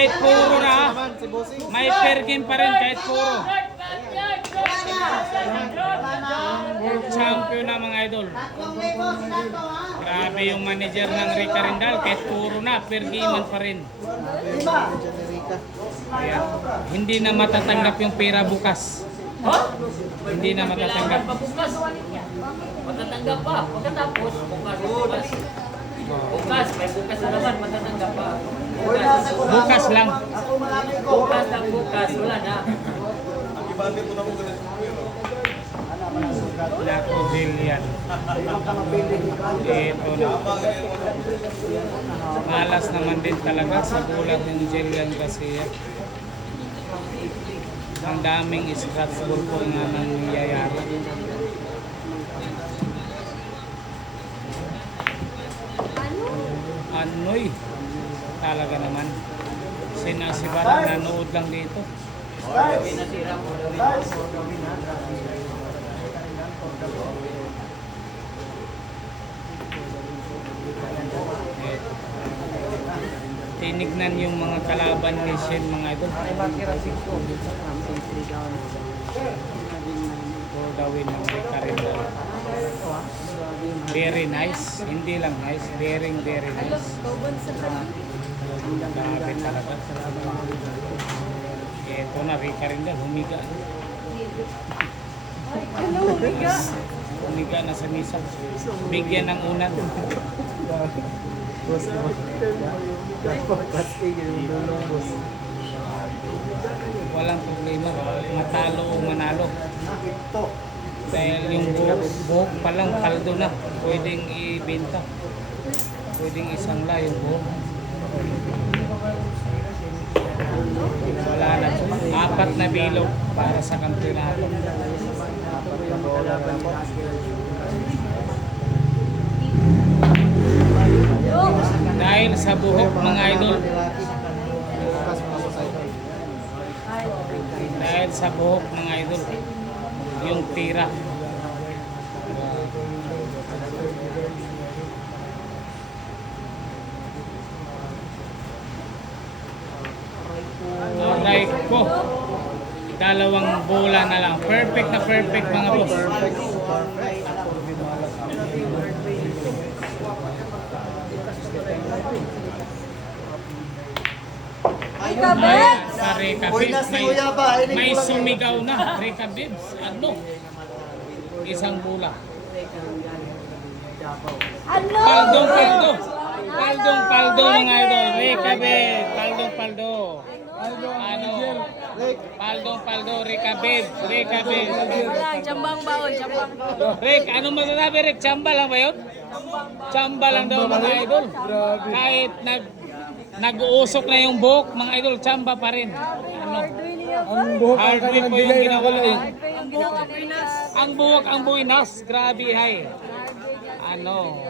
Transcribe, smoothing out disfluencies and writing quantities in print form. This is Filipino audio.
Kahit puro na, may fair game pa rin kahit puro. World champion na mga idol. Grabe yung manager ng Rica Rindal, kahit puro na, fair game pa rin. Ayan. Hindi na matatanggap yung pera bukas. Hindi na matatanggap. Matatanggap pa. Pagkatapos, bukas. Bukas, may bukas na naman, matatanggap pa. Bukas lang. Bukas, wala na. Naku, Jillian. Ito na. Malas naman din talaga sa bulat ng Jillian kasi ang daming scratch ball po nga nangyayari. Anoy. Talaga naman. Sinasibaran, nanood lang dito. Tinignan yung mga kalaban ni Shen mga idol. For the win ng Rica Rindal. Very nice. Hindi lang nice. Very nice. Grabe talaga. Ito na Rica Rindal. Humiga. Humiga na sa misa. Bigyan ng unan. Walang problema, matalo o manalo. Dahil yung buhok pa lang kaldo na, pwedeng ibenta. Pwedeng isangla yung buhok. Wala na. 4 na bilog para sa kampeonato. Dahil sa buhok mga idol. Dahil sa buhok mga idol. Yung tira. Alright po. Dalawang bola na lang. Perfect na perfect mga boss. Rica Bebs! Sa Rica Bebs, may sumigaw na. Rica Bebs, ano? Isang bola. Ano? Paldo mga idol. Rica Bebs, paldo. Ano? Paldo, Rica Bebs. Jambang baon. Rick, ano masasabi Rick? Chamba lang ba yun? Chamba lang daw mga idol. Kahit nag-uusok na yung buhok, mga idol, chamba pa rin. Ano? Hardware po yung ginawa. Ang buhok ang buwinas. Grabe hay. Ano?